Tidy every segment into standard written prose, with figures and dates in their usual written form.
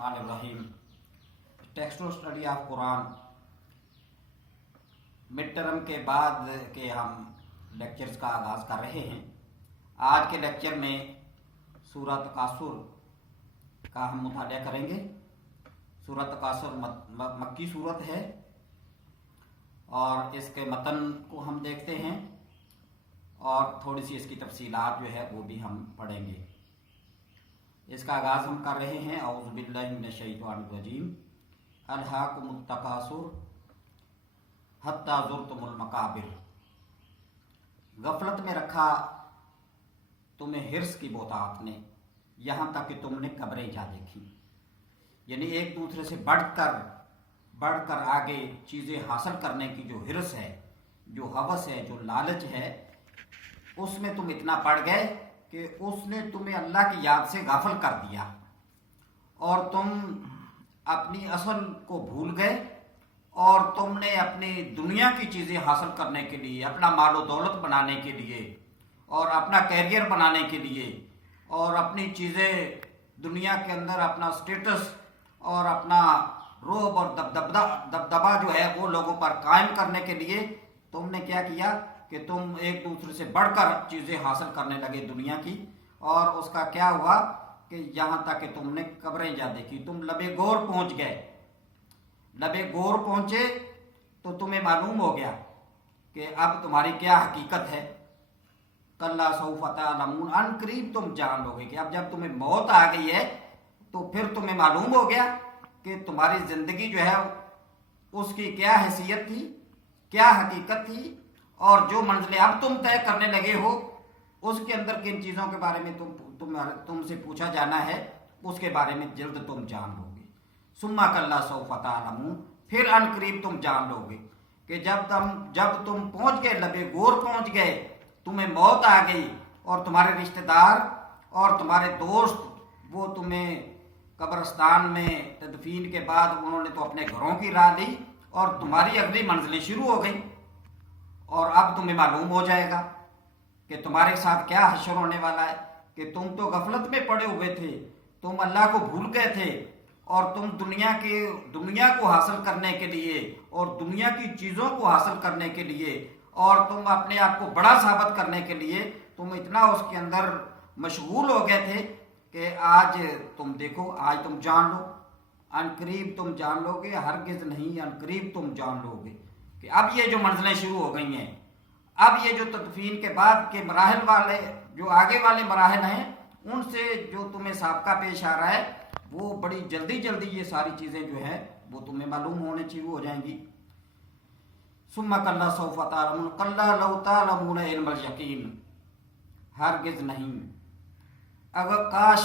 बिस्मिल्लाहिर्रहमानिर्रहीम। टेक्स्ट और study of Quran mid term के बाद के हम लेक्चर्स का आगाज़ कर रहे हैं। आज के लेक्चर में सूरह तकासुर का हम मुताला करेंगे। सूरह तकासुर मक्की सूरत है और इसके मतन को हम देखते हैं और थोड़ी सी इसकी तफसीलात जो है वो भी हम पढ़ेंगे। इसका आगाज़ हम कर रहे हैं। औज़ु बिल्लाहि मिनश शैतानिर रजीम। अलहाकुमुत तकासुर हत्ता ज़ुरतुमुल मकाबिर। गफलत में रखा तुम्हें हिर्स की बोतात ने, यहाँ तक कि तुमने कब्रें जा देखी। यानी एक दूसरे से बढ़कर आगे चीज़ें हासिल करने की जो हिर्स है, जो हवस है, जो लालच है, उसमें तुम इतना पड़ गए कि उसने तुम्हें अल्लाह की याद से गाफिल कर दिया और तुम अपनी असल को भूल गए और तुमने अपनी दुनिया की चीज़ें हासिल करने के लिए, अपना मालो दौलत बनाने के लिए और अपना कैरियर बनाने के लिए और अपनी चीज़ें दुनिया के अंदर अपना स्टेटस और अपना रोब और दबदबा जो है वो लोगों पर कायम करने के लिए तुमने क्या किया कि तुम एक दूसरे से बढ़कर चीज़ें हासिल करने लगे दुनिया की। और उसका क्या हुआ कि यहाँ तक कि तुमने कब्रें जा देखी, तुम लबे गौर पहुँच गए। लबे गौर पहुँचे तो तुम्हें मालूम हो गया कि अब तुम्हारी क्या हकीकत है। कल्ला सौफ तअलमून, अन करीब तुम जान लोगे कि अब जब तुम्हें मौत आ गई है तो फिर तुम्हें मालूम हो गया कि तुम्हारी ज़िंदगी जो है उसकी क्या हैसियत थी, क्या हकीकत थी और जो मंजिलें अब तुम तय करने लगे हो उसके अंदर किन चीज़ों के बारे में तुमसे पूछा जाना है, उसके बारे में जल्द तुम जान लोगे। सुम्मा कल्ला सौफ तअलमून, फिर अन करीब तुम जान लोगे कि जब तुम पहुंच गए, लबे गौर पहुंच गए, तुम्हें मौत आ गई और तुम्हारे रिश्तेदार और तुम्हारे दोस्त वो तुम्हें कब्रिस्तान में तदफीन के बाद उन्होंने तो अपने घरों की राह ली और तुम्हारी अगली मंजिलें शुरू हो गई। और अब तुम्हें मालूम हो जाएगा कि तुम्हारे साथ क्या हश्र होने वाला है कि तुम तो गफलत में पड़े हुए थे, तुम अल्लाह को भूल गए थे और तुम दुनिया को हासिल करने के लिए और दुनिया की चीज़ों को हासिल करने के लिए और तुम अपने आप को बड़ा साबित करने के लिए तुम इतना उसके अंदर मशगूल हो गए थे कि आज तुम देखो, आज तुम जान लो, अनकरीब तुम जान लोगे, हरगिज़ नहीं, अनकरीब तुम जान लोगे कि अब ये जो मंजिलें शुरू हो गई हैं, अब ये जो तदफीन के बाद के मराहल वाले जो आगे वाले मराहल हैं उनसे जो तुम्हें साबका पेश आ रहा है वो बड़ी जल्दी ये सारी चीज़ें जो है वो तुम्हें मालूम होने शुरू हो जाएंगी। सुम्मा कल्ला सौफ तअलमून कल्ला लौ तअलमून इल्मल यकीन, हरगिज़ नहीं, अगर काश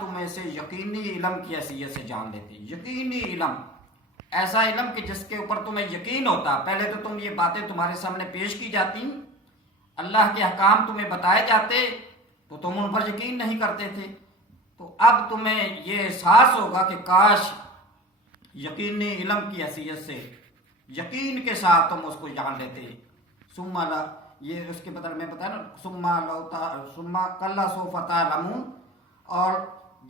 तुम ऐसे यकीनी इल्म की हैसियत से जान लेते। यकीनी इल्म, ऐसा इल्म कि जिसके ऊपर तुम्हें यकीन होता। पहले तो तुम ये बातें तुम्हारे सामने पेश की जाती, अल्लाह के अहकाम तुम्हें बताए जाते तो तुम उन पर यकीन नहीं करते थे। तो अब तुम्हें ये एहसास होगा कि काश यकीनी इल्म की हैसियत से यकीन के साथ तुम उसको जान लेते। सुम्मा ये उसके बदल में बताया ना, सुम्मा कल्ला सौफ तअलमून, और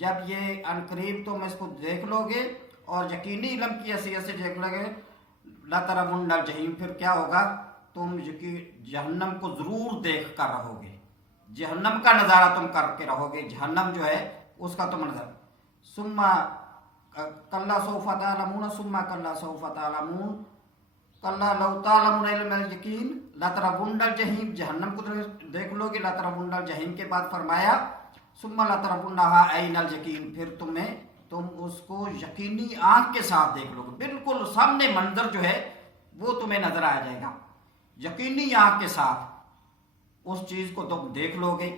जब ये अनकरीब तुम इसको देख लोगे और यकीनी इल्म की हैसियत से देख लोगे, लतरवुन्नल जहीम, फिर क्या होगा, तुम जहन्नम को ज़रूर देख कर रहोगे, जहन्नम का नज़ारा तुम करके रहोगे, जहन्नम जो है उसका तुम नज़र। सुम्मा कल्ला सौफ तअलमून सुम्मा कल्ला सौफ तअलमून कल्ला लौ तअलमून इल्मल यकीन लतरवुन्नल जहीम, जहन्नम को देख लोगे, लतरवुन्नल जहीम के बाद फरमाया सुम्मा लतरवुन्नहा ऐनल यकीन, फिर तुम उसको यकीनी आंख के साथ देख लोगे, बिल्कुल सामने मंजर जो है वो तुम्हें नजर आ जाएगा। यकीनी आंख के साथ उस चीज को तुम देख लोगे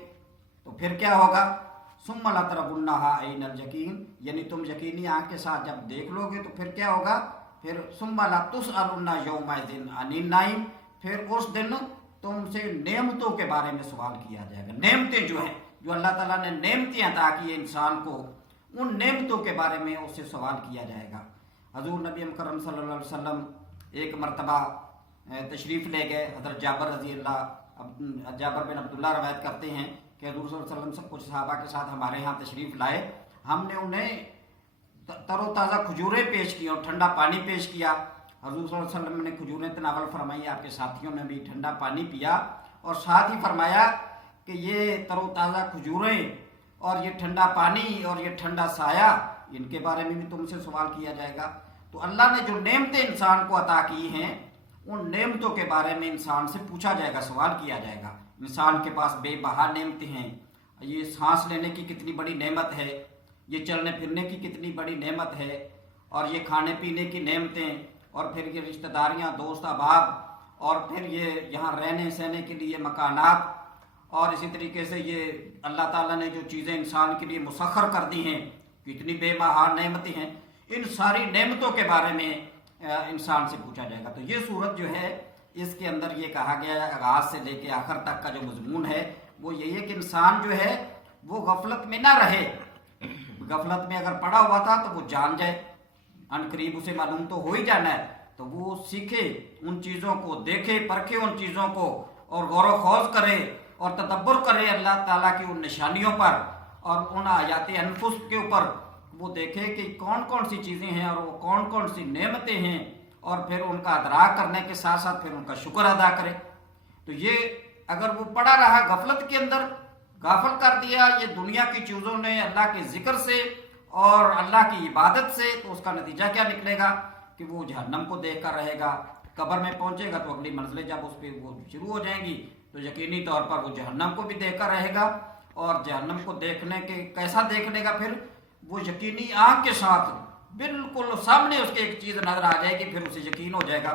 तो फिर क्या होगा, सुम्मा लतरवुन्नहा ऐनल यकीन, यानी तुम यकीनी आंख के साथ जब देख लोगे तो फिर क्या होगा, फिर सुम्मा लतुसअलुन्ना यौमइज़िन अनिन नाइम, फिर उस दिन तुमसे नेमतों के बारे में सवाल किया जाएगा। नेमतें जो हैं, जो अल्लाह ताला ने नेमतें अता की है इंसान को, उन नेमतों के बारे में उससे सवाल किया जाएगा। हजूर नबी अकरम सल्लल्लाहु अलैहि वसल्लम एक मरतबा तशरीफ़ ले गए। हज़रत जाबिर बिन अब्दुल्लाह रवायत करते हैं कि हजूर सल्लल्लाहु अलैहि वसल्लम सब कुछ सहाबा के साथ हमारे यहाँ तशरीफ़ लाए। हमने उन्हें तरो ताज़ा खजूरें पेश की और ठंडा पानी पेश किया। हजूर सल्लल्लाहु अलैहि वसल्लम ने खजूरें तनावल फरमाई, आपके साथियों ने भी ठंडा पानी पिया और साथ ही फरमाया कि ये तरो ताज़ा खजूरें और ये ठंडा पानी और ये ठंडा साया, इनके बारे में भी तुमसे सवाल किया जाएगा। तो अल्लाह ने जो नेमतें इंसान को अता की हैं, उन नेमतों के बारे में इंसान से पूछा जाएगा, सवाल किया जाएगा। इंसान के पास बेबहा नेमतें हैं, ये सांस लेने की कितनी बड़ी नेमत है, ये चलने फिरने की कितनी बड़ी नेमत है, और ये खाने पीने की नेमतें, और फिर ये रिश्तेदारियाँ, दोस्त अहबाब, और फिर ये यहाँ रहने सहने के लिए मकानात, और इसी तरीके से ये अल्लाह ताला ने जो चीज़ें इंसान के लिए मुसख्खर कर दी हैं, कितनी बेमहा नेमतें हैं, इन सारी नेमतों के बारे में इंसान से पूछा जाएगा। तो ये सूरत जो है, इसके अंदर ये कहा गया है, आगाज से लेके आखिर तक का जो मजमून है वो यही है कि इंसान जो है वो गफलत में ना रहे। गफलत में अगर पड़ा हुआ था तो वो जान जाए, अनकरीब उसे मालूम तो हो ही जाना है, तो वो सीखे उन चीज़ों को, देखे परखे उन चीज़ों को, और गौर खौज करे और तदब्बर करे अल्लाह ताला की उन निशानियों पर और उन आयात अनफुस के ऊपर। वो देखे कि कौन कौन सी चीज़ें हैं और वो कौन कौन सी नेमतें हैं, और फिर उनका अदराक करने के साथ साथ फिर उनका शुक्र अदा करे। तो ये अगर वो पड़ा रहा गफलत के अंदर, गाफल कर दिया ये दुनिया की चीज़ों ने अल्लाह के जिक्र से और अल्लाह की इबादत से, तो उसका नतीजा क्या निकलेगा कि वो जहन्नम को देख कर रहेगा। कब्र में पहुंचेगा तो अगली मंजिलें जब उस पर वो शुरू हो जाएंगी तो यकीनी तौर पर वो जहन्नम को भी देख कर रहेगा, और जहन्नम को देखने के कैसा देख लेगा, फिर वो यकीनी आँख के साथ बिल्कुल सामने उसके एक चीज़ नजर आ जाएगी, फिर उसे यकीन हो जाएगा